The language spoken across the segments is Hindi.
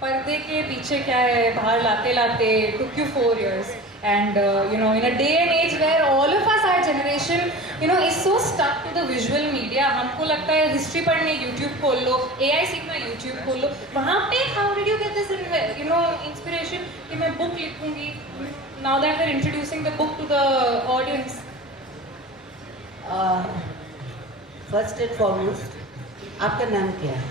पर्दे के पीछे क्या है बाहर लाते लाते took you 4 years and in a day and age where all of us our generation is so stuck to the visual media हमको लगता है हिस्ट्री पढ़ने यूट्यूब खोल लो AI सीखना यूट्यूब खोल लो वहाँ पे how did you get this inspiration कि मैं बुक लिखूंगी now that we're introducing the book to the audience. First and foremost आपका नाम क्या है?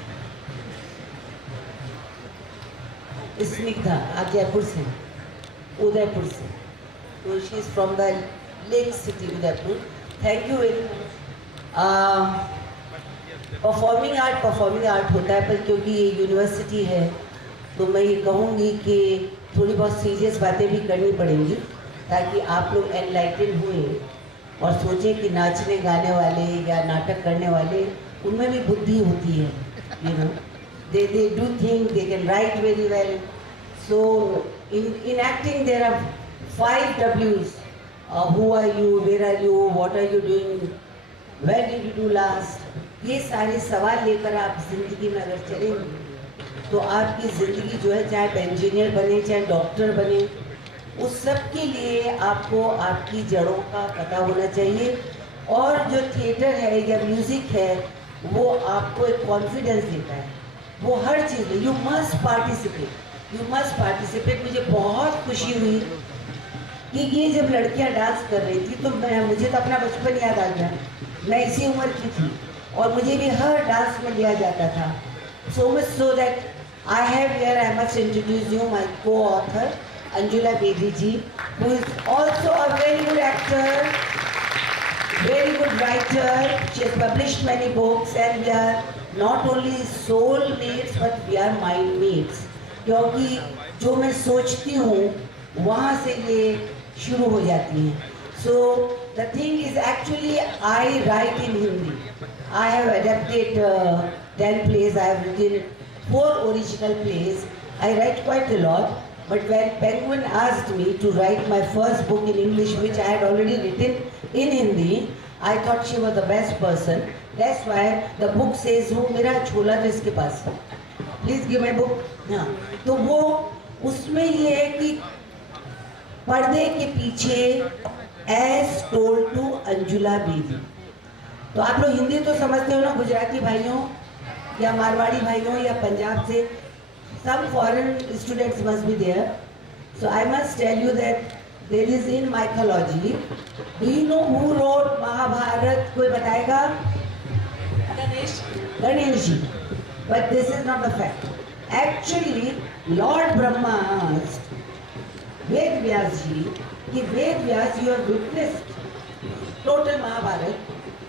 स्निग्धा, आप जयपुर से हैं, उदयपुर से, तो she is from the lake city Udaipur. Thank you very much. Performing art होता है, पर क्योंकि ये यूनिवर्सिटी है तो मैं ये कहूँगी कि थोड़ी बहुत सीरियस बातें भी करनी पड़ेंगी ताकि आप लोग एनलाइटन हुए और सोचें कि नाचने गाने वाले या नाटक करने वाले उनमें भी बुद्धि होती है. You know they do think they can write very well. So in acting there are 5 W's. Who are you, where are you, what are you doing, where did you do last. ये सारे सवाल लेकर आप जिंदगी में अगर चलेंगे तो आपकी ज़िंदगी जो है, चाहे आप इंजीनियर बने चाहे डॉक्टर बने, उस सब के लिए आपको आपकी जड़ों का पता होना चाहिए. और जो थिएटर है या म्यूज़िक है वो आपको एक कॉन्फिडेंस देता है. वो हर चीज़ में यू मस्ट पार्टिसिपेट. मुझे बहुत खुशी हुई कि ये जब लड़कियां डांस कर रही थी तो मुझे तो अपना बचपन याद आ गया. मैं इसी उम्र की थी और मुझे भी हर डांस में लिया जाता था. So much so that I must introduce you my को author Anjula Bedi ji, who is also a very good actor, very good writer. She has published many books and we are not only soul mates but we are mind mates. क्योंकि जो मैं सोचती हूँ वहाँ से ये शुरू हो जाती हैं. So the thing is actually I write in Hindi. I have adapted 10 plays. I have written 4 original plays. I write quite a lot. But when Penguin asked me to write my first book in English, which I had already written in Hindi, I thought she was the best person. That's why the book says, "वो मेरा छोला तो इसके पास है. Please give my book." हाँ, तो वो उसमें ये है कि पर्दे के पीछे as told to Anjula Bedi. तो आप लोग हिंदी तो समझते हो ना, गुजराती भाइयों या मारवाड़ी भाइयों या पंजाब से. Some foreign students must be there. So I must tell you that there is in mythology. Do you know who wrote Mahabharat? कोई बताएगा? Ganesh ji. But this is not the fact. Actually, Lord Brahma asked Ved Vyas ji कि Ved Vyas, you have witnessed total Mahabharat,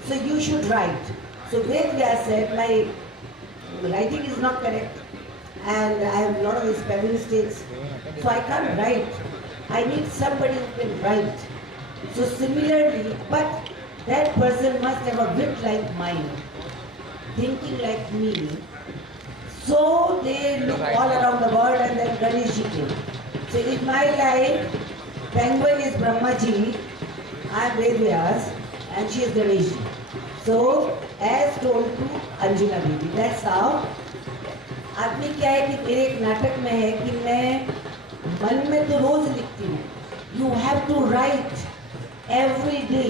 so you should write. So Ved Vyas said, my writing is not correct. And I have a lot of spelling mistakes, so I can't write. I need somebody who can write. So similarly, but that person must have a wit like mine, thinking like me. So they look all around the world and then Ganesh ji came. So in my life, Penguin is Brahma ji, I am Ved Vyas, and she is Ganesh ji. So as told to Anjuna Devi, that's how. आदमी क्या है कि मेरे एक नाटक में है कि मैं मन में तो रोज लिखती हूँ. You have to write every day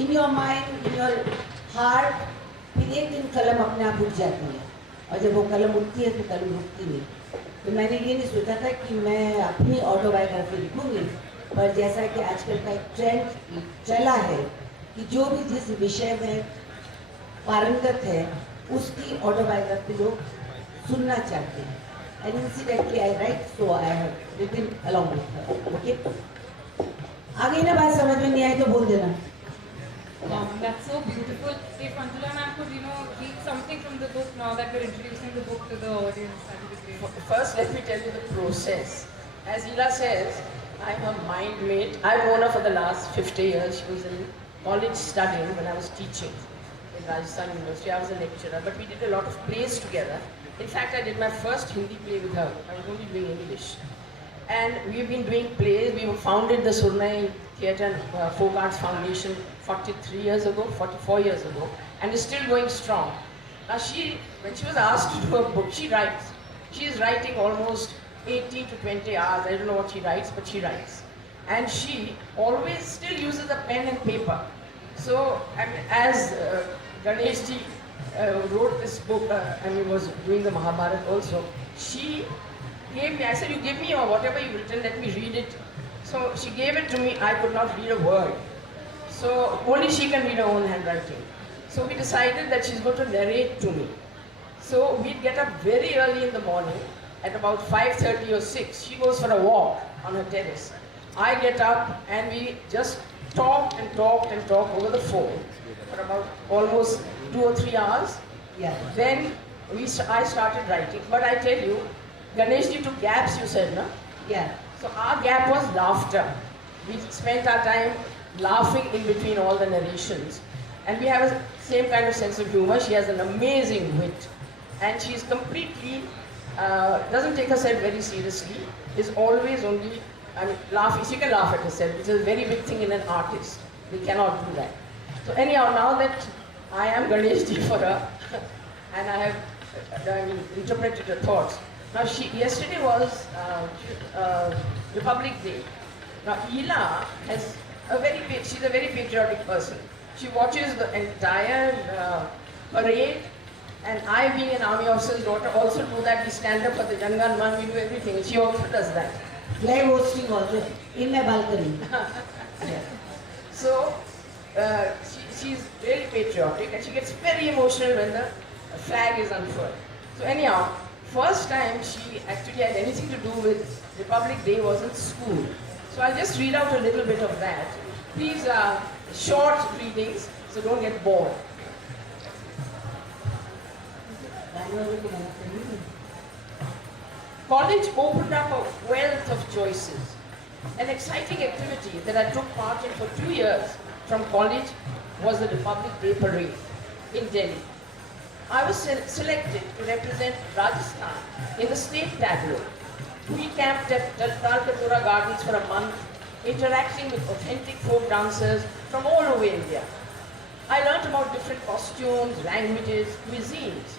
in your mind, in your heart. फिर एक दिन कलम अपने आप उठ जाती है और जब वो कलम उठती है तो कलम रुकती नहीं. तो मैंने ये नहीं सोचा था कि मैं अपनी ऑटोबायोग्राफी लिखूंगी, पर जैसा कि आजकल का एक ट्रेंड चला है कि जो भी जिस विषय में पारंगत है उसकी ऑटोबायोग्राफी लोग सुनना चाहते हैं. And incidentally I write, so I have written along with her. Okay? आगे ना बात समझ में नहीं आई तो बोल देना. That's so beautiful. If Anjula ma'am could, read something from the book now that we're introducing the book to the audience, that would be great. First, let me tell you the process. As Ela says, I'm a mind mate. I've known her for the last 50 years. She was in college studying when I was teaching in Rajasthan University. I was a lecturer, but we did a lot of plays together. In fact, I did my first Hindi play with her. I was only doing English. And we've been doing plays. We founded the Surnai Theatre and Folk Arts Foundation 43 years ago, 44 years ago, and is still going strong. Now when she was asked to do a book, she writes. She is writing almost 18 to 20 hours. I don't know what she writes, but she writes. And she always still uses a pen and paper. So, and as Ganesh ji wrote this book, was doing the Mahabharata also, she gave me, I said, you give me or whatever you've written, let me read it. So she gave it to me, I could not read a word. So only she can read her own handwriting. So we decided that she's going to narrate to me. So we'd get up very early in the morning, at about 5:30 or 6. She goes for a walk on her terrace. I get up and we just talked and talked and talked over the phone for about almost 2 or 3 hours. Yeah. Then I started writing. But I tell you, Ganesh ji took gaps, you said, no? Yeah. So our gap was laughter. We spent our time laughing in between all the narrations. And we have the same kind of sense of humor. She has an amazing wit. And she's completely, doesn't take herself very seriously, is always only, laughing. She can laugh at herself, which is a very big thing in an artist. They cannot do that. So anyhow, now that I am Ganesh ji for her, and I have interpreted her thoughts. Now yesterday was Republic Day. Now Ela has she's a very patriotic person. She watches the entire parade, and I, being an army officer's daughter, also do that. We stand up for the Jangan Man, we do everything. She also does that. Flag hosting also in my balcony. Yeah. So she's very patriotic, and she gets very emotional when the flag is unfurled. So anyhow, first time she actually had anything to do with Republic Day was in school. So I'll just read out a little bit of that. These are short readings, so don't get bored. College opened up a wealth of choices. An exciting activity that I took part in for 2 years from college was the Republic Day Parade in Delhi. I was selected to represent Rajasthan in the state tableau. We camped at Talkatoora Gardens for a month, interacting with authentic folk dancers from all over India. I learned about different costumes, languages, cuisines,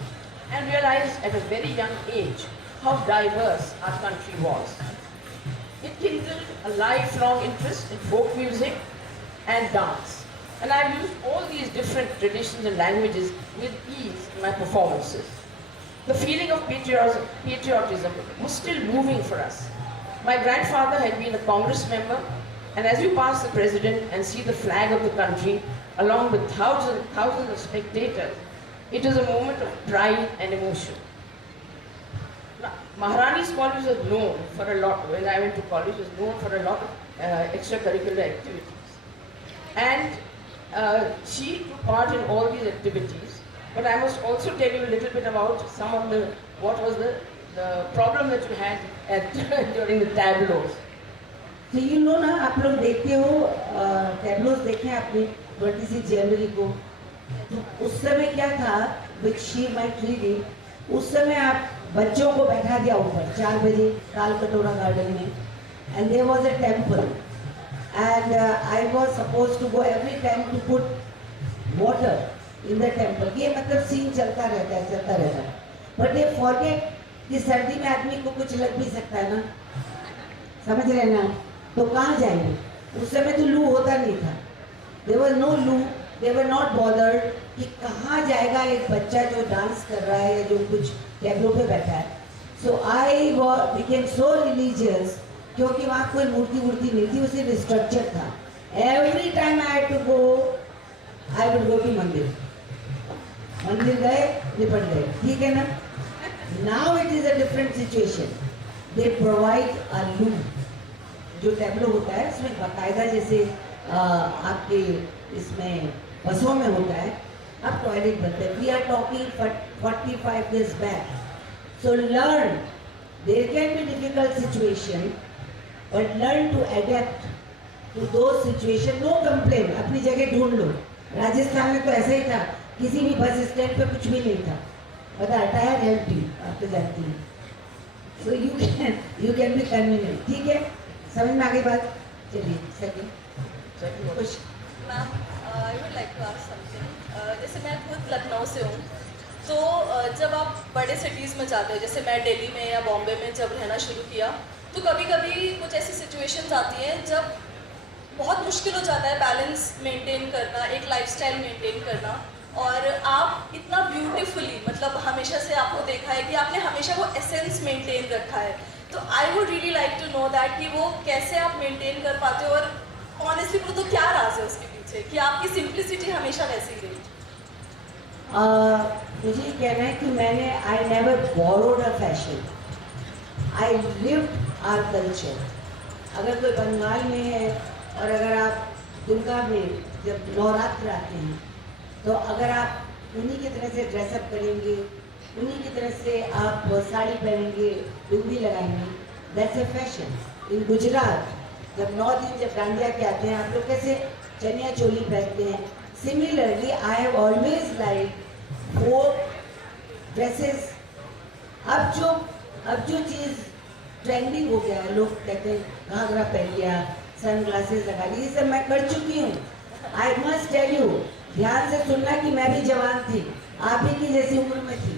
and realized at a very young age how diverse our country was. It kindled a lifelong interest in folk music and dance, and I've used all these different traditions and languages with ease in my performances. The feeling of patriotism was still moving for us. My grandfather had been a Congress member, and as you pass the president and see the flag of the country along with thousands of spectators, it is a moment of pride and emotion. Maharani's College was known for a lot, when I went to college, was known for a lot of extracurricular activities. And she took part in all these activities. But I must also tell you a little bit about some of what was the problem that you had during the tableaus. So you know ना, आप लोग देखते हो tableaus देखे आपने 26 जनवरी को, तो उस समय क्या था, which she might read it, उस समय आप बच्चों को बैठा दिया ऊपर 4 बजे तालकटोरा गार्डन में, and there was a temple, and I was supposed to go every time to put water in the temple. ये मतलब सीन चलता रहता है, but they forget कि सर्दी में आदमी को कुछ लग भी सकता है ना, समझ रहे ना, तो कहाँ जाएंगे? उस समय तो लू होता नहीं था, there was no loo, they were not bothered कि कहाँ जाएगा एक बच्चा जो डांस कर रहा है या जो कुछ टेबलो पे बैठा है. So I became so religious क्योंकि वहाँ कोई मूर्ति नहीं थी, उसे स्ट्रक्चर था. Every time I had to go, I would go to मंदिर गए, निपट गए, ठीक है ना? Now it is a different situation. They provide a loo. जो टेबलो होता है इसमें बाकायदा जैसे आपके इसमें बसों में होता है, अब टॉयलेट बनते हैं. We are talking 45 years back. So learn. There can be difficult situation, but learn to adapt to those situations. No complain. अपनी जगह ढूंढ लो. राजस्थान में तो ऐसे ही था, किसी भी बस स्टैंड पे कुछ भी नहीं था. पता है, टायर एम्प्टी, आप तो जानती हैं. So you can be convenient. ठीक है, समझ में आ गई बात? चलिए second question. Ma'am, I would like to ask something. जैसे मैं खुद लखनऊ से हूँ, सो जब आप बड़े सिटीज़ में जाते हो, जैसे मैं दिल्ली में या बॉम्बे में जब रहना शुरू किया, तो कभी कभी कुछ ऐसी सिचुएशंस आती हैं जब बहुत मुश्किल हो जाता है बैलेंस मेंटेन करना, एक लाइफस्टाइल मेंटेन करना। और आप इतना ब्यूटीफुली, मतलब हमेशा से आपको देखा है कि आपने हमेशा वो एसेंस मेंटेन रखा है। तो I would really like to know that कि वो कैसे आप मेंटेन कर पाते हो, और ऑनेस्टली तो क्या राज है उसके पीछे कि आपकी सिंप्लिसिटी हमेशा वैसी रही। मुझे ये कहना है कि मैंने I never borrowed a fashion, I lived our culture. अगर कोई बंगाल में है और अगर आप दुर्गा में जब नवरात्र आते हैं तो अगर आप उन्हीं की तरह से ड्रेसअप करेंगे, उन्हीं की तरह से आप साड़ी पहनेंगे, लुंगी लगाएंगे, दैट्स ए फैशन। इन गुजरात जब 9 दिन जब डांडिया के आते हैं, आप लोग कैसे चनिया चोली पहनते हैं। Similarly I have always like folk dresses. अब जो चीज़ ट्रेंडिंग हो गया है, लोग कहते हैं घाघरा पहन लिया, सन ग्लासेस लगा ली, ये सब मैं कर चुकी हूँ। आई मस्ट टेल यू, ध्यान से सुनना कि मैं भी जवान थी, आप ही की जैसी उम्र में थी,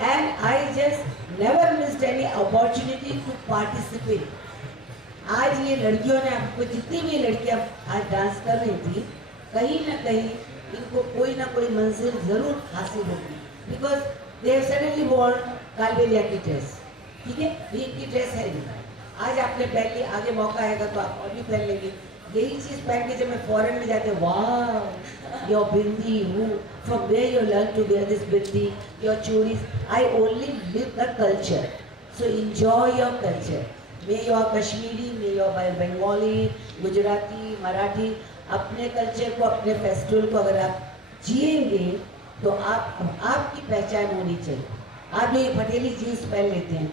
and I just never missed any opportunity to participate. आज ये लड़कियों ने, आपको जितनी भी लड़कियां आज डांस कर रही थी, कहीं ना कहीं इनको कोई ना कोई मंजिल जरूर हासिल होगी, because they have suddenly worn Kalbelia की ड्रेस। ठीक है, ये इनकी ड्रेस है नहीं, आज आपने पहन ली, आगे मौका आएगा तो आप और भी पहन लेंगे। यही चीज़ पहन के जब मैं फॉरेन में जाते, वाह योर बिंदी, हूँ from where you learn to wear this bindi, your चूड़ीज। I only live the culture, so enjoy your culture. May you are Kashmiri, may you are Bengali, Gujarati, Marathi, अपने कल्चर को, अपने फेस्टिवल को अगर आप जिएंगे तो आपकी पहचान होनी चाहिए। आप ये फटेली जीन्स पहन लेते हैं,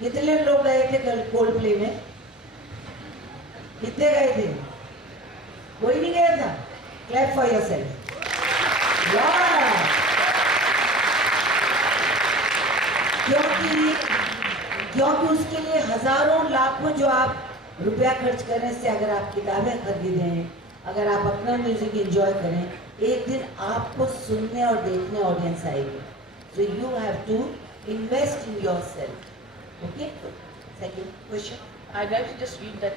कितने लोग गए थे कल कोल्ड प्ले में? कितने गए थे? कोई नहीं गया था? Clap for yourself. क्योंकि उसके लिए हजारों लाखों जो आप रुपया खर्च करने से अगर आप किताबें खरीदें, अगर आप अपना म्यूजिक एंजॉय करें, एक दिन आपको सुनने और देखने ऑडियंस आएगी। So you have to invest in yourself. Okay. Second question. I'd like to just read that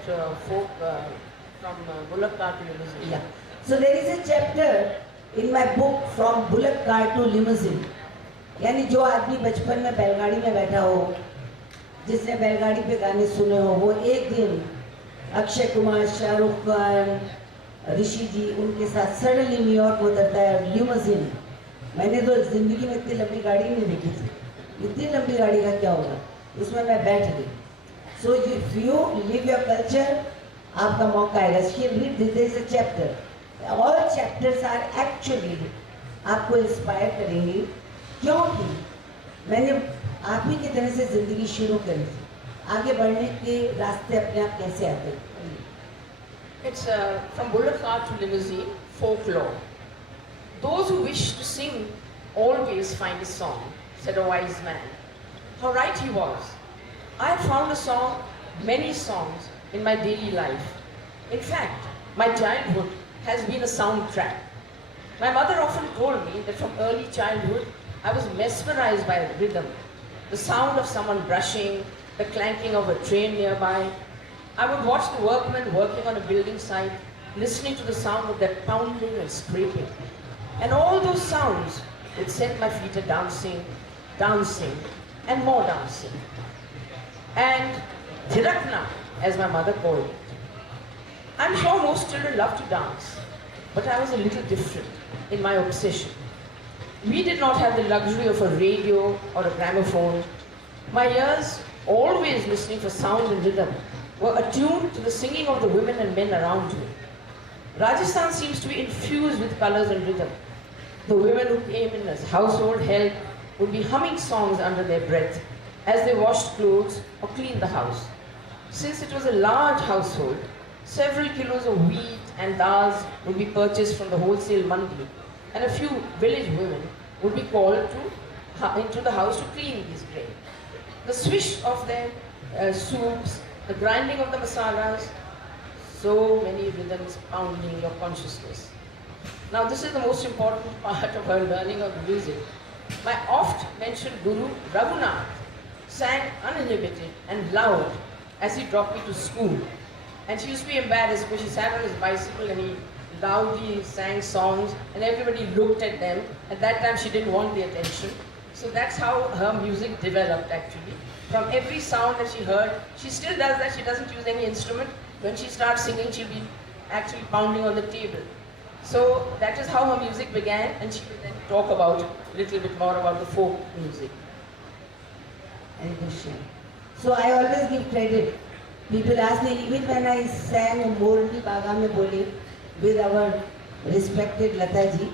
folk from Bullock Cart to Limousine. Yeah. So there is a chapter in my book from Bullock Cart to Limousine. यानी जो आदमी बचपन में बैलगाड़ी में बैठा हो, जिसने बैलगाड़ी पे गाने सुने हो, वो एक दिन अक्षय कुमार, शाहरुख खान, ऋषि जी उनके साथ सडनली न्यूयॉर्क में उतरता है लिमोजिन। मैंने तो जिंदगी में इतनी लंबी गाड़ी नहीं देखी थी, इतनी लंबी गाड़ी का क्या होगा, उसमें मैं बैठ गई। So if you live your culture, आपका मौका आएगा। This is a chapter, all chapters are actually आपको इंस्पायर करेंगे, क्योंकि मैंने आप ही की तरह से जिंदगी शुरू करी थी। आगे बढ़ने के रास्ते अपने आप कैसे आते हैं? It's from Bullock Cart to Limousine, folklore. Those who wish to sing always find a song, said a wise man. How right he was. I have found a song, many songs, in my daily life. In fact, my childhood has been a soundtrack. My mother often told me that from early childhood, I was mesmerized by rhythm. The sound of someone brushing, the clanking of a train nearby. I would watch the workmen working on a building site, listening to the sound of their pounding and scraping. And all those sounds would set my feet a dancing, dancing, and more dancing. And Thirakna, as my mother called it. I'm sure most children love to dance, but I was a little different in my obsession. We did not have the luxury of a radio or a gramophone. My ears, always listening for sound and rhythm, were attuned to the singing of the women and men around me. Rajasthan seems to be infused with colors and rhythm. The women who came in as household help would be humming songs under their breath as they washed clothes or cleaned the house. Since it was a large household, several kilos of wheat and dals would be purchased from the wholesale mandi, and a few village women would be called into the house to clean these grain. The swish of their soups, the grinding of the masalas, so many rhythms pounding your consciousness. Now this is the most important part of her learning of music. My oft-mentioned guru, Raghunath, sang uninhibited and loud as he dropped me to school. And she used to be embarrassed because she sat on his bicycle and he loudly sang songs and everybody looked at them. At that time she didn't want the attention. So that's how her music developed actually. From every sound that she heard, she still does that, she doesn't use any instrument. When she starts singing, she'll be actually pounding on the table. So that is how her music began, and she will then talk about a little bit more about the folk music. Hare Krishna. So I always give credit. People ask me, even when I sang Morni Baga में बोले with our respected Lata ji,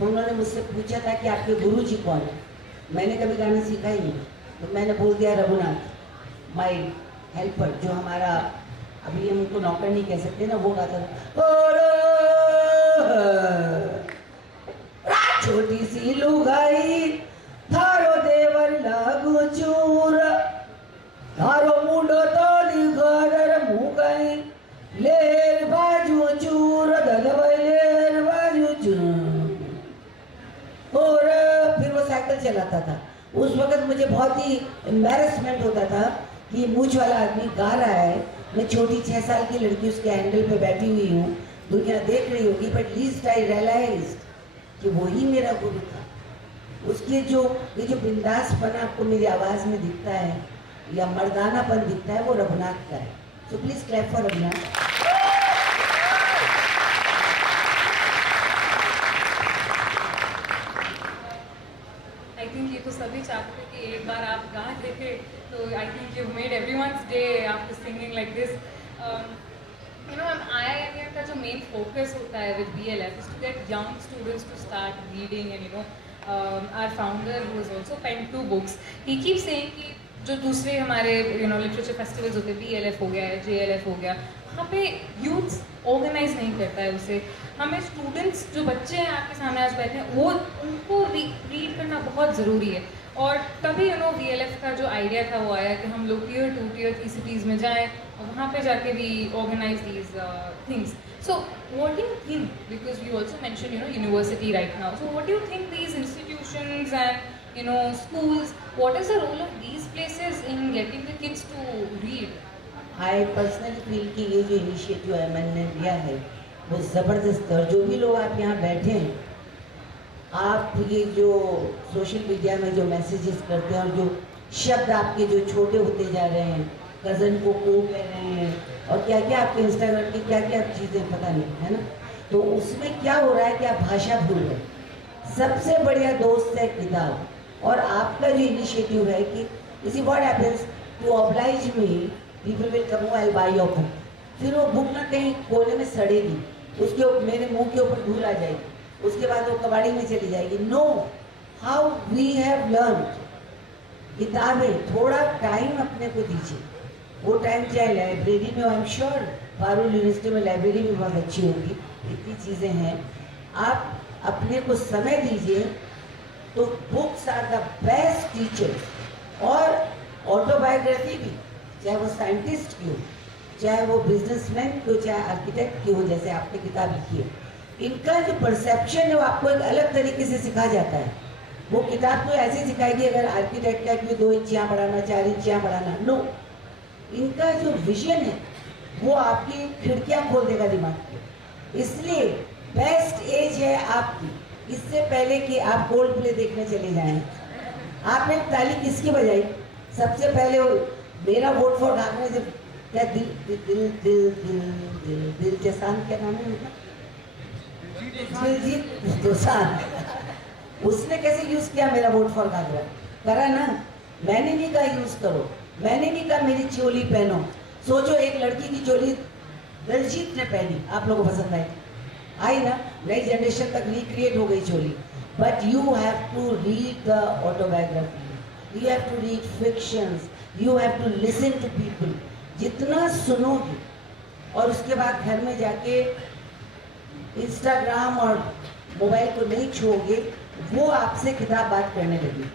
उन्होंने मुझसे पूछा था कि आपके गुरु जी कौन है. मैंने कभी गाना सीखा ही नहीं, तो मैंने बोल दिया रघुनाथ, माय हेल्पर, जो हमारा, अभी हम उनको नौकर नहीं कह सकते ना, वो गाता था, छोटी सी लुगाई थारो देवर लागू चूर, थारो मुंडो तो दिखादर मुगाई, लेर बाजू चूर दलवाई लेर बाजू चूर. और फिर वो साइकिल चलाता था. उस वक्त मुझे बहुत ही एम्बैरेसमेंट होता था कि मूंछ वाला आदमी गा रहा है, मैं छोटी 6 साल की लड़की उसके हैंडल पे बैठी हुई हूँ, दुनिया देख रही होगी, बट लीस्ट आई रियलाइज्ड कि वही मेरा गुरु था. उसके जो ये जो बिंदासपना आपको मेरी आवाज़ में दिखता है या मर्दानापन दिखता है, वो रघुनाथ का है. So please clap for Raghunath. I think ये तो सभी चाहते हैं कि एक बार आप गा देखे, तो I think you made everyone's day after singing like this. You know IIMA का जो मेन फोकस होता है with BLF is to get young students to start reading. And you know our founder who is also pen 2 books, he keep saying कि जो दूसरे हमारे लिटरेचर फेस्टिवल्स होते हैं, BLF हो गया, JLF हो गया, वहाँ पे यूथ्स ऑर्गेनाइज नहीं करता है उसे. हमें स्टूडेंट्स, जो बच्चे हैं आपके सामने आज बैठे हैं, वो उनको रीड करना बहुत ज़रूरी है. और तभी BLF का जो आइडिया था वो आया कि हम लोग Tier 2, Tier 3 सिटीज़ में जाएँ और वहाँ पे जाके भी organise these things. So what do you think, because you also mentioned university right now, so what do you think these institutions and schools, what is the role of these places in getting the kids to read? I personally feel कि ये जो इनिशिएटिव एमएन ने लिया है वो ज़बरदस्त है. और जो भी लोग आप यहाँ बैठे हैं, आप ये जो सोशल मीडिया में जो मैसेजेस करते हैं और जो शब्द आपके जो छोटे होते जा रहे हैं, कज़न को कह रहे हैं और क्या क्या आपके इंस्टाग्राम की क्या क्या चीज़ें पता नहीं है ना, तो उसमें क्या हो रहा है कि आप भाषा भूल रहे. सबसे बढ़िया दोस्त है किताब. और आपका जो इनिशिएटिव है कि इसी what happens, to oblige me people will come, I buy your book. फिर वो बुक ना कहीं कोने में सड़ेगी, उसके मेरे मुंह के ऊपर धूल आ जाएगी, उसके बाद वो कबाड़ी में चली जाएगी. No, how we have learn. किताबें, थोड़ा टाइम अपने को दीजिए. वो टाइम चाहे लाइब्रेरी में, I am sure Parul university में लाइब्रेरी भी बहुत अच्छी होगी, इतनी चीज़ें हैं. आप अपने को समय दीजिए, तो books are the best teachers. और ऑटोबायोग्राफी भी, चाहे वो साइंटिस्ट की हो, चाहे वो बिजनेसमैन की हो, चाहे आर्किटेक्ट की हो, जैसे आपने किताब लिखी है, इनका जो परसेप्शन है वो आपको एक अलग तरीके से सिखा जाता है. वो किताब तो ऐसे सिखाएगी, अगर आर्किटेक्ट का कि 2 इंच यहाँ बढ़ाना, 4 इंच यहाँ बढ़ाना, नो. इनका जो विजन है वो आपकी खिड़कियाँ खोल देगा दिमाग की. इसलिए बेस्ट एज है आपकी, इससे पहले कि आप गोल्ड प्ले देखने चले जाएं. आपने ताली किसकी बजाई? सबसे पहले मेरा वोट फॉर घाघरा, जब क्या दिल दिल दिल दिल दिल दिल जसान, क्या नाम है उनका, दिलजीत दोसांझ. उसने कैसे यूज किया मेरा वोट फॉर घाघरा? करा ना. मैंने नहीं कहा यूज करो, मैंने नहीं कहा मेरी चोली पहनो. सोचो एक लड़की की चोली दिलजीत ने पहनी, आप लोगों को पसंद आई ना, नई जनरेशन तक रिक्रिएट हो गई चोली. But you have to read the autobiography, you have to read fictions, you have to listen to people. जितना सुनोगे और उसके बाद घर में जाके इंस्टाग्राम और मोबाइल को नहीं छोड़ोगे, वो आपसे किताब बात करने लगी,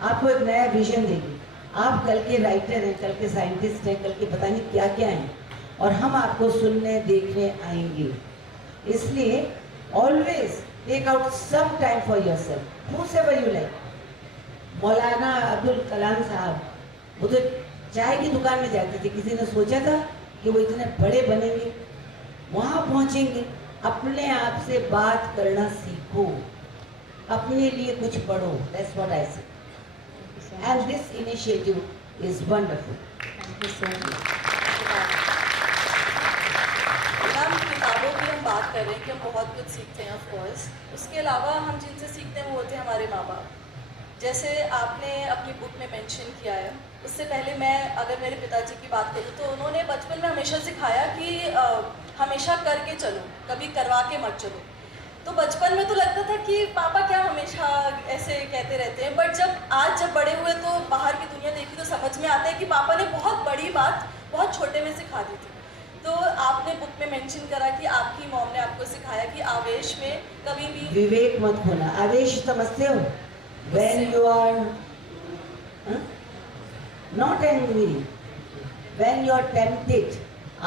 आपको एक नया विजन देगी. आप कल के राइटर हैं, कल के साइंटिस्ट हैं, कल के पता नहीं क्या क्या हैं, और हम आपको सुनने देखने आएंगे. इसलिए always take out some time for yourself, whosoever you like. मौलाना अब्दुल कलाम साहब, वो तो चाय की दुकान में जाते थे, किसी ने सोचा था कि वो इतने बड़े बनेंगे, वहाँ पहुँचेंगे। अपने आप से बात करना सीखो, अपने लिए कुछ पढ़ो, दैट्स व्हाट आई से, and this initiative is wonderful. Thank you so much. Ma'am, किताबों की हम बात कर रहे हैं कि हम बहुत कुछ सीखते हैं ऑफ कोर्स, उसके अलावा हम जिनसे सीखते हैं वो होते हैं हमारे माँ बाप। जैसे आपने अपनी बुक में मेंशन किया है, उससे पहले मैं अगर मेरे पिताजी की बात करूँ तो उन्होंने बचपन में हमेशा सिखाया कि हमेशा करके चलो, कभी करवा के मत चलो। तो बचपन में तो लगता था कि पापा क्या हमेशा ऐसे कहते रहते हैं, बट जब बड़े हुए तो बाहर की दुनिया देखी तो समझ में आता है कि पापा ने बहुत बड़ी बात बहुत छोटे में सिखा दी थी। तो आपने बुक में मेंशन करा कि आपकी मॉम ने आपको सिखाया कि आवेश में कभी भी विवेक मत खोना। आवेश समझते हो? When you are not angry, when you are tempted,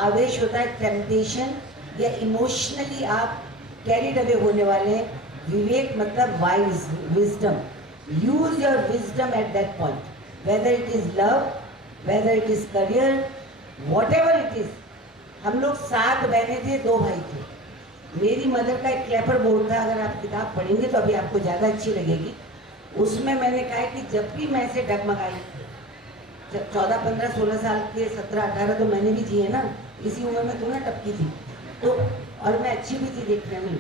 आवेश होता है टेम्पटेशन या इमोशनली आप कैरिड अवे होने वाले हैं। विवेक मतलब wise, wisdom. Use your wisdom at that point, whether it is love, whether it is career, what ever it is. हम लोग 7 बहनें थे, 2 भाई थे। मेरी मदर का एक क्लैपर बोर्ड था, अगर आप किताब पढ़ेंगे तो अभी आपको ज़्यादा अच्छी लगेगी। उसमें मैंने कहा कि जब भी मैं से डगमगाई, जब 14, 15, 16 साल के 17, 18 तो मैंने भी जिए ना, इसी उम्र में तो ना टपकी थी, तो और मैं अच्छी भी थी देखने में।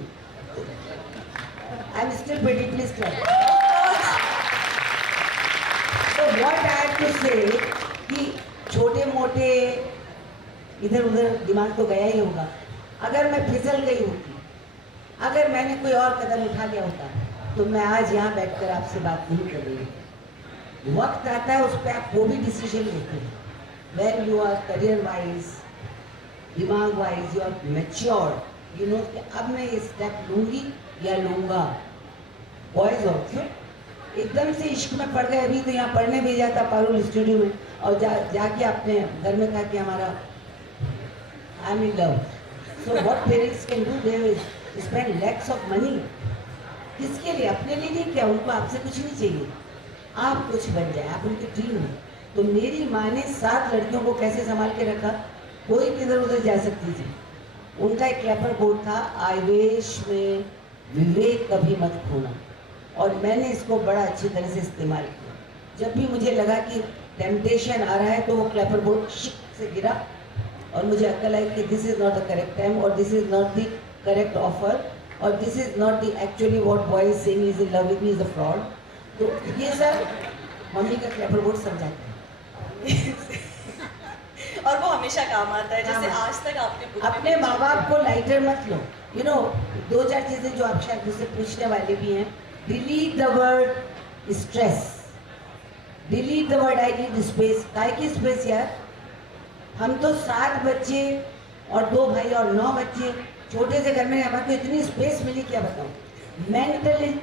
I am still pretty, please clap. तो व्हाट आई हैव टू से कि छोटे मोटे इधर उधर दिमाग तो गया ही होगा। अगर मैं फिसल गई होती, अगर मैंने कोई और कदम उठा लिया होता, तो मैं आज यहाँ बैठकर आपसे बात नहीं कर रही हूँ। वक्त आता है, उस पर आप वो भी डिसीजन लेते हैं। When you are career wise, दिमाग wise, you are mature, you know कि अब मैं ये स्टेप लूंगी या लूंगा। बॉयज ऑल्सो एकदम से इश्क में पड़ गए। अभी तो यहाँ पढ़ने भेजा था पारुल स्टूडियो में, और जाके अपने घर में कहा कि हमारा I am in love. So what parents can do, they spend lakhs of money. किसके लिए? अपने लिए नहीं, क्या उनको आपसे कुछ नहीं चाहिए, आप कुछ बन जाए, आप उनके ड्रीम हो। तो मेरी माँ ने 7 लड़कियों को कैसे संभाल के रखा, कोई इधर उधर जा सकती थी। उनका एक क्लैपर बोर्ड था, आवेश में विवेक कभी मत खोना, और मैंने इसको बड़ा अच्छी तरह से इस्तेमाल किया। जब भी मुझे लगा कि टेम्पटेशन आ रहा है तो वो क्लैपर बोर्ड शिक से गिरा, और मुझे अक्ल आई कि this is not the correct time, और this is not the correct offer, और this is not the actually what boy is saying is in love with me is a fraud. तो ये सब मम्मी का क्लैपर बोर्ड समझाते हैं। और वो हमेशा काम आता है, जैसे आज तक आपने book में अपने माँ mention बाप को लाइटर मत लो। यू नो 2-4 चीजें जो आप शायद मुझसे पूछने वाले भी हैं। Delete the word stress, delete the word I need space. काय की स्पेस यार? हम तो 7 बच्चे और 2 भाई और 9 बच्चे, छोटे से घर में हमारे को इतनी स्पेस मिली, क्या बताऊँ। Mental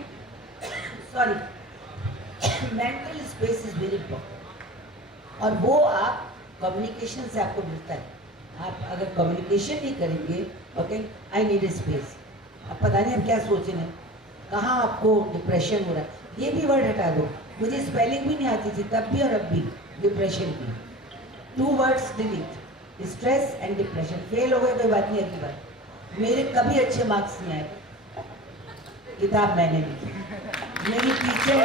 space is very important, और वो आप कम्युनिकेशन से आपको मिलता है। आप अगर कम्युनिकेशन नहीं करेंगे, ओके, आई नीड स्पेस, अब पता नहीं आप क्या सोच रहे हैं, कहाँ आपको डिप्रेशन हो रहा है। ये भी वर्ड हटा दो, मुझे स्पेलिंग भी नहीं आती थी तब भी और अब भी, डिप्रेशन की। 2 words delete, stress and depression. Fail हो गए कोई बात नहीं, अगली बार। मेरे कभी अच्छे मार्क्स नहीं आए, किताब मैंने लिखी, मेरी टीचर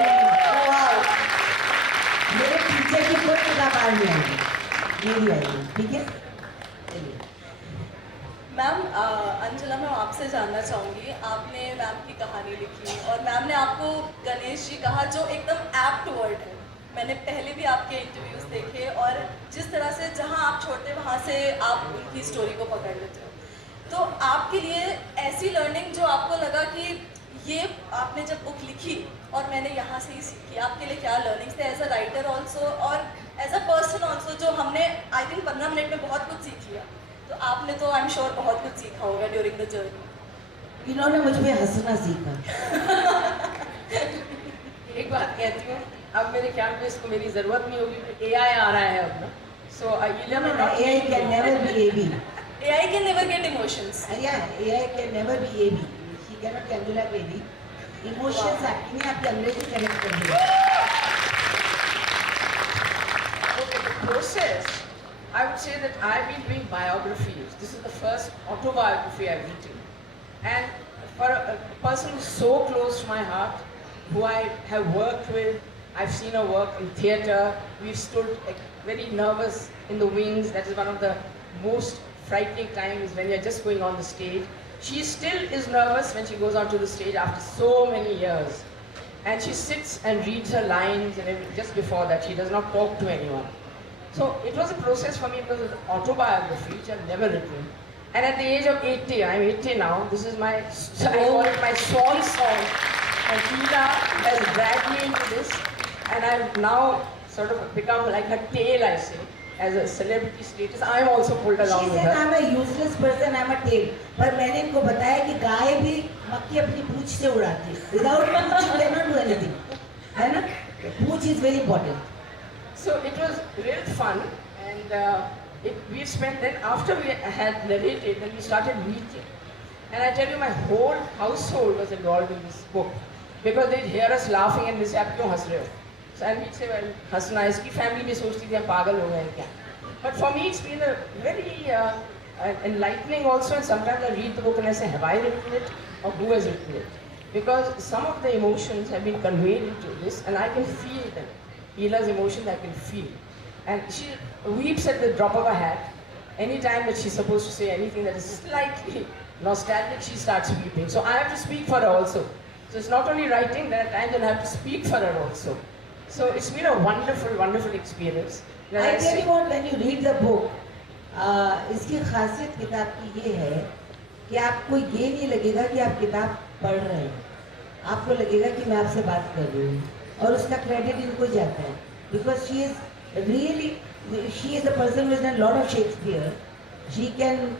मेरे टीचर की कोई किताब आज नहीं आएगी, मेरी आएगी, ठीक है। चलिए मैम, अंजना, मैं आपसे जानना चाहूँगी, आपने मैम की कहानी लिखी और मैम ने आपको गणेश जी कहा, जो एकदम एप्ट वर्ड है। मैंने पहले भी आपके इंटरव्यूज़ देखे, और जिस तरह से जहाँ आप छोड़ते वहाँ से आप उनकी स्टोरी को पकड़ लेते हो। तो आपके लिए ऐसी लर्निंग जो आपको लगा कि ये आपने जब बुक लिखी और मैंने यहाँ से ही सीखी, आपके लिए क्या लर्निंग्स थे एज अ राइटर ऑल्सो और एज अ पर्सन ऑल्सो, जो हमने आई थिंक 15 मिनट में बहुत कुछ सीख लिया। तो आपने तो आई एम श्योर बहुत कुछ सीखा होगा ड्यूरिंग द जर्नी। इन्होंने मुझ पे हंसना सीखा। एक बात कहती हूँ, अब मेरे ख्याल में इसको मेरी ज़रूरत नहीं होगी, AI आ रहा है अब ना, सो AI can never be AB. AI can never get emotions. Yeah, AI can never be AB. She cannot be Angela Baby. Emotions आपकी नहीं, आपकी अंग्रेजी कनेक्ट कर देगी। process, I would say that I've been doing biographies. This is the first autobiography I've written. And for a person who's so close to my heart, who I have worked with, I've seen her work in theatre, we've stood like, very nervous in the wings. That is one of the most frightening times when you're just going on the stage. She still is nervous when she goes onto the stage after so many years. And she sits and reads her lines, and just before that she does not talk to anyone. So it was a process for me because of the autobiography, which I've never written. And at the age of 80, I'm 80 now, this is my, I call it my swan song. And Tina has dragged me into this, and I've now sort of become like her tail, I say. As a celebrity status, I am also pulled along She with said, her. I'm a useless person, I'm a tail. पर मैंने इनको बताया कि गाय भी मक्खी अपनी पूंछ से उड़ाती है. Without Poonch you cannot do anything. है ना? पूंछ is very important. So it was real fun, and we spent then after we had narrated, then we started meeting. And I tell you, my whole household was involved in this book because they'd hear us laughing and they say, "आप क्यों हंस रहे हो?" So and we'd say, "Well, हंसना है." इसकी family भी सोचती थी हम पागल हो गए हैं क्या? But for me, it's been a very enlightening also, and sometimes I read the book and I say, "Have I written it, or who has written it?" Because some of the emotions have been conveyed into this, and I can feel them. Hila's emotions I can feel, and she weeps at the drop of a hat. Anytime that she's supposed to say anything that is slightly nostalgic, she starts weeping. So I have to speak for her also. So it's not only writing, there are times when I have to speak for her also. So it's been a wonderful, wonderful experience. I tell you what, when you read the book, इसकी खासियत किताब की ये है कि आपको ये नहीं लगेगा कि आप किताब पढ़ रहे हैं. आपको लगेगा कि मैं आपसे बात कर रही हूँ, और उसका क्रेडिट इनको जाता है. Because she is really, she is a person who has done a lot of Shakespeare. She can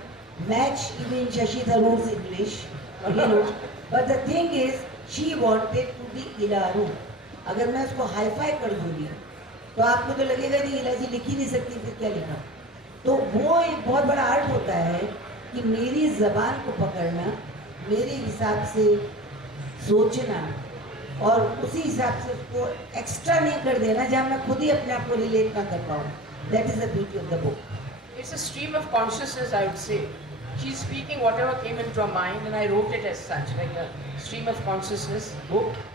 match even Shashi Tharoor's English, you know. But the thing is, she wanted to be Ilaru. अगर मैं उसको हाई फाई कर दूंगी तो आपको तो लगेगा नहीं इला जी लिख ही नहीं सकती, फिर क्या लिखा. तो वो एक बहुत बड़ा आर्ट होता है कि मेरी ज़बान को पकड़ना, मेरे हिसाब से सोचना, और उसी हिसाब से उसको एक्स्ट्रा नहीं कर देना जहाँ मैं खुद ही अपने आप को रिलेट ना कर पाऊँ. That is the beauty of the book. It's a stream of consciousness, I would say. She's speaking whatever came into her mind, and I wrote it as such, like a stream of consciousness book.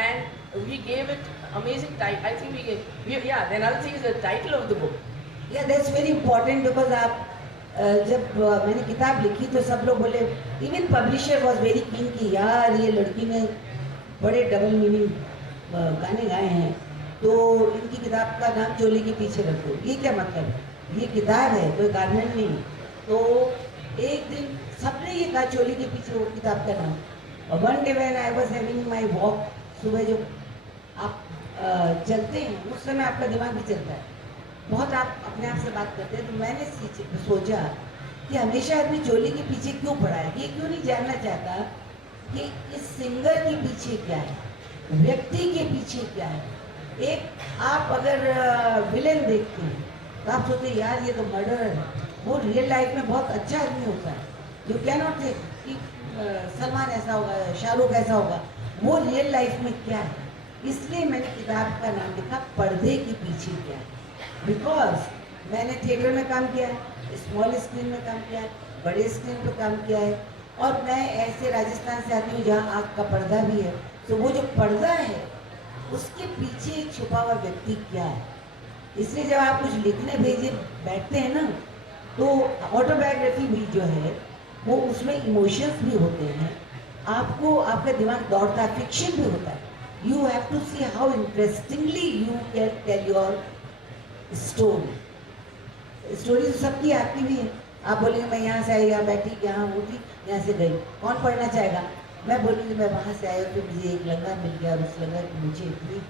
And we gave it amazing title. I think the another thing is the title of the book. Yeah, that's very important because आप जब मैंने किताब लिखी तो सब लोग बोले, even publisher was very keen कि यार ये लड़की ने बड़े डबल मीनिंग गाने गाए हैं, तो इनकी किताब का नाम चोली के पीछे रख दो. ये क्या मतलब? ये किताब है, कोई गारमेंट नहीं. तो एक दिन सबने ये कहा चोली के पीछे वो किताब का नाम. और one day when I was having my walk, सुबह जब आप चलते हैं उस समय आपका दिमाग भी चलता है, बहुत आप अपने आप से बात करते हैं. तो मैंने सोचा कि हमेशा आदमी चोली के पीछे क्यों पड़ा है. ये क्यों नहीं जानना चाहता कि इस सिंगर के पीछे क्या है, व्यक्ति के पीछे क्या है. एक आप अगर विलेन देखते हैं तो आप सोचते हैं यार ये तो मर्डर है, वो रियल लाइफ में बहुत अच्छा आदमी होता है. यू कैन नॉट थिंक कि सलमान ऐसा होगा, शाहरुख ऐसा होगा. वो रियल लाइफ में क्या है. इसलिए मैंने किताब का नाम लिखा पर्दे के पीछे क्या है. बिकॉज मैंने थिएटर में काम किया है, स्मॉल स्क्रीन में काम किया है, बड़े स्क्रीन पर काम किया है, और मैं ऐसे राजस्थान से आती हूँ जहाँ आँख का पर्दा भी है. तो वो जो पर्दा है उसके पीछे एक छुपा हुआ व्यक्ति क्या है. इसलिए जब आप कुछ लिखने भेजे बैठते हैं ना, तो ऑटोबायोग्राफी भी जो है वो उसमें इमोशंस भी होते हैं, आपको आपका दिमाग दौड़ता है, फिक्शन भी होता है. You have to see how interestingly you can tell your story. Story तो सबकी आती भी है. आप बोलेंगे मैं यहाँ से आई, यहाँ बैठी, यहाँ उठी, यहाँ से गई, कौन पढ़ना चाहेगा. मैं बोलूँगी मैं वहाँ से आई, फिर मुझे एक लंगा मिल गया, और उस लंगा की मुझे इतनी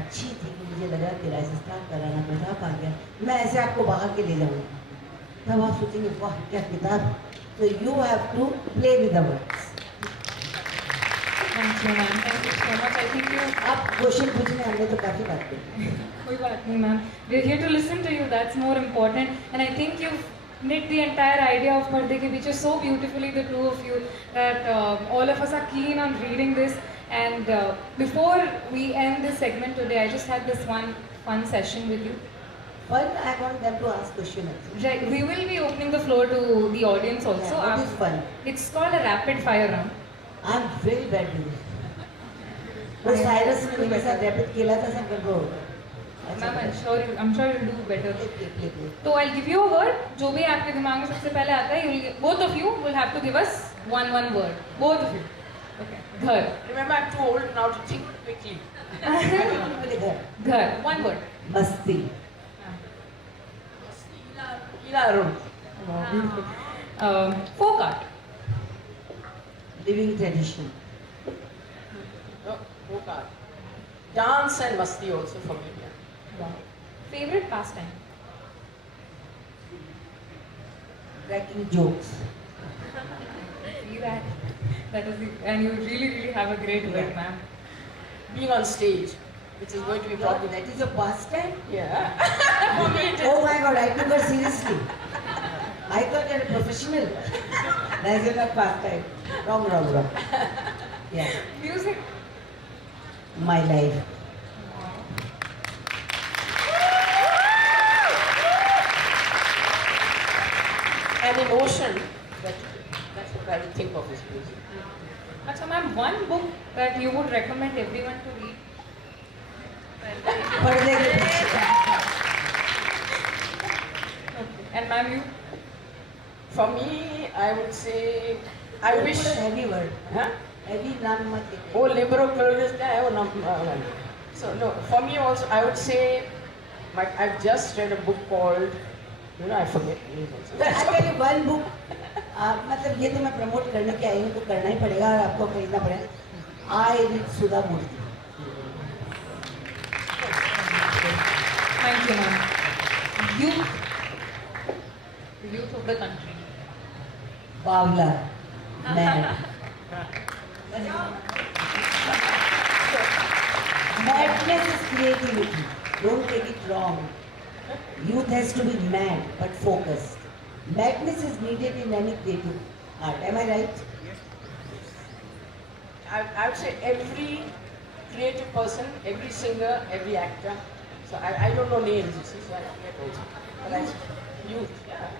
अच्छी थी कि मुझे लगा कि राजस्थान का राणा प्रताप आ गया, मैं ऐसे आपको बहा के ले जाऊँगी. तब आप सोचेंगे वाह क्या किताब. तो you have to play with the words. Thank you, ma'am. Thank you so much. I think you. आप क्वेश्चन पूछने हमने तो काफ़ी बात की. कोई बात नहीं, ma'am. We're here to listen to you. That's more important. And I think you've knit the entire idea of Parde Ke Piche so beautifully, the two of you, that all of us are keen on reading this. And before we end this segment today, I just had this one fun session with you. fun. I want them to ask questions. Right, we will be opening the floor to the audience also. Yeah, what is fun? It's called a rapid fire round. I'm very bad with it. वो साइरस ने मेरे साथ रैपिड खेला था सब मेरे को Ma'am, I'm sure you'll do better. ले So I'll give you a word. जो भी आपके दिमाग में सबसे पहले आता है, both of you will have to give us one word. Both of you. Okay. घर. Remember, I'm too old now to think quickly. घर. One word. मस्ती Ila Arun. Folk art. Living tradition Folk art. Dance and masti also for me. Yeah. Wow. Favorite pastime. cracking jokes See that? That is the, and you really have a great wit, ma'am. Being on stage, which is going to be probably that is a pastime. yeah. For me it is. Oh my god, I took her seriously. I thought you're a professional. That is not pastime. Wrong. Yeah, Music. my life. And emotion. That's what I would think of as music. Acha, ma'am, one book that you would recommend everyone to read. पर्दे के पीछे Okay. And ma'am, you? For me, I would say, I wish. heavy word. Huh? Heavy नाम मत लिखो. Oh, liberal pluralist, I have number one. So no, for me also, I would say, I've just read a book called, I forget the name also. Actually, one book. मतलब ये तो मैं प्रमोट करने के आई हूँ तो करना ही पड़ेगा और आपको खरीदना पड़ेगा. I read Sudha Murthy. Thank you, ma'am. Youth. The youth of the country. बावला. मैं. Madness is creativity. Don't take it wrong. Youth has to be mad but focused. Madness is needed in any creative art. Am I right? I would say every creative person, every singer, every actor. So I don't know names, you see, so I forget also. But I youth, yeah.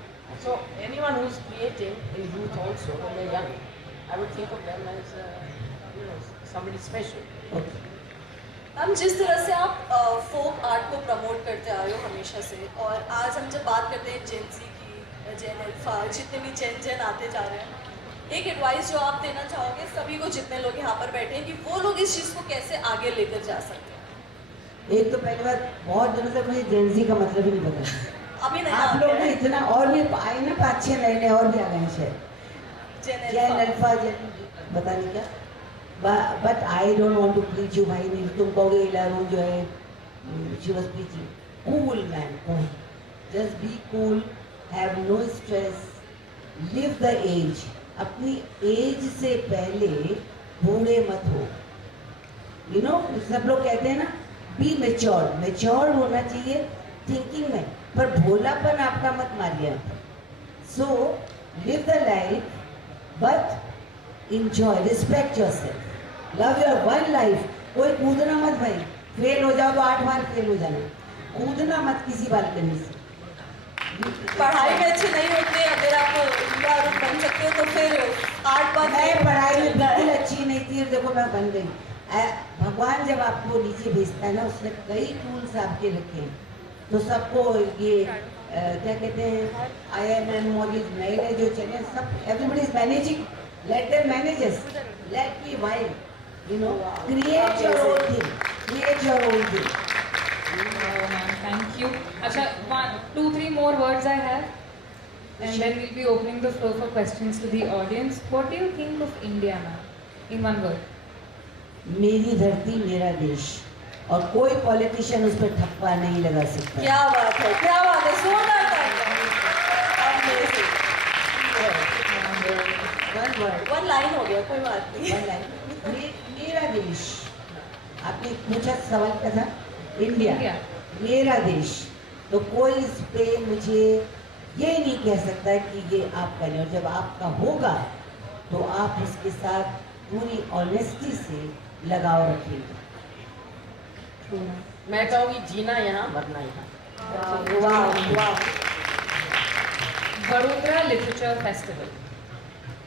So anyone who's creating in youth also, when they're young, I would think of them as, somebody special. Okay. Ma'am जिस तरह से आप फोक आर्ट को प्रमोट करते आ रहे हो हमेशा से और आज हम जब बात करते हैं जेनजी की जेन अल्फा जितने भी जेन आते जा रहे हैं एक एडवाइस जो आप देना चाहोगे सभी को जितने लोग यहाँ पर बैठे हैं कि वो लोग इस चीज़ को कैसे आगे लेकर जा सकते हैं एक तो पहली बात बहुत दिनों से मुझे जेनजी का मतलब ही नहीं पता. अभी नहीं आप लोग ने इतना और भी आए ना 5-6 नए और भी आ गए हैं शायद. जेन जेन अल्फा अल्फा जेन पता नहीं क्या. But I don't want to preach you भाई नहीं तुम कहोगे इलारू जो है she was preaching cool man cool just be cool have no stress live the age अपनी एज से पहले बूढ़े मत हो सब लोग कहते हैं ना बी मेच्योर होना चाहिए थिंकिंग में पर भोलापन आपका मत मारिए so live the life but enjoy respect yourself love your one life कोई कूदना मत भाई फेल हो जाओ तो 8 बार फेल हो जाना कूदना मत किसी बालकनी से पढ़ाई में अच्छे नहीं होते अगर आप इंडिया बन सकते हो तो फिर 8 बार मैं पढ़ाई में बिल्कुल अच्छी नहीं थी और देखो मैं बन गई भगवान जब आपको नीचे भेजता है ना उसने कई टूल्स आपके रखे हैं तो सबको ये क्या कहते हैं IIM और ये नए नए जो चले सब everybody is managing let them manage us let me while create your own thing Oh, ma'am, thank you. Acha, 1, 2, 3 more words I have. And then we'll be opening the floor for questions to the audience. What do you think of India, ma'am? In one word. मेरी धरती मेरा देश और कोई पॉलिटिशियन उस पर ठप्पा नहीं लगा सकता क्या बात है One word. वन लाइन हो गया कोई बात नहीं One line. मेरा देश आपने पूछा सवाल क्या था इंडिया India. मेरा देश तो कोई इस पे मुझे ये नहीं कह सकता कि ये आपका नहीं और जब आपका होगा तो आप इसके साथ पूरी ऑनेस्टी से लगाव रखेंगे मैं कहूँगी जीना यहाँ मरना यहाँ Wow. Vadodara Literature Festival.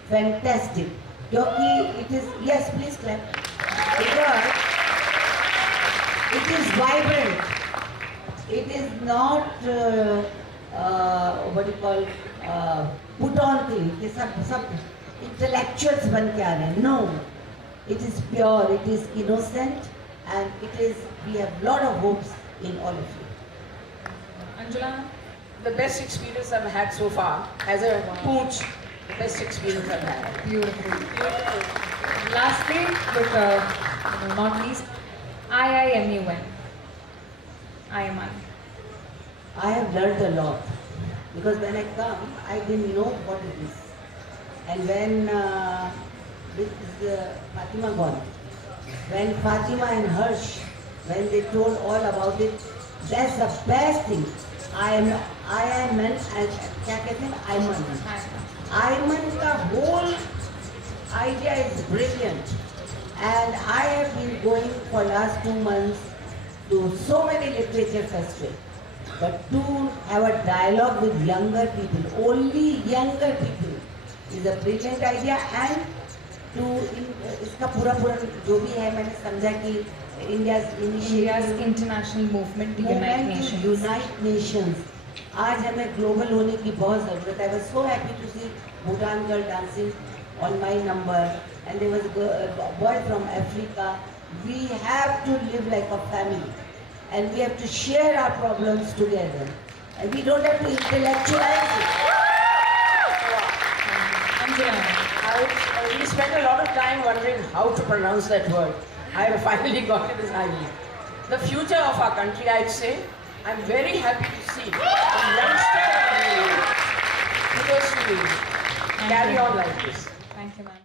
Fantastic. क्योंकि it is, yes, please clap. Because it is vibrant. It is not what you call put on thing. कि सब intellectuals बन के आ रहे हैं. No, it is pure. It is innocent, and it is. We have lot of hopes in all of you. Anjula? The best experience I've had so far as a pooch, the best experience I've had. Beautiful. Lastly, but not least, IIMUN. IMUN. I have learned a lot because when I come, I didn't know what it is. And when with Fatima gone, when Fatima and Harsh, when they told all about it, that's the best thing. I am and क्या कहते हैं Ayman. Ayman का whole idea is brilliant, and I have been going for last 2 months to so many literature festivals. But to have a dialogue with younger people, only younger people, is a brilliant idea. And to इसका पूरा जो भी है मैंने समझा कि India's international movement to unite nations. Unite nations. आज हमें global होने की बहुत ज़रूरत है. I was so happy to see Bhutan girl dancing on my number, and there was a boy from Africa. We have to live like a family, and we have to share our problems together, and we don't have to intellectualize it. We spent a lot of time wondering how to pronounce that word. I have finally got it as I will. The future of our country, I'd say, I'm very happy to see the youngster of the kudos to you. Carry on like this. Thank you, ma'am.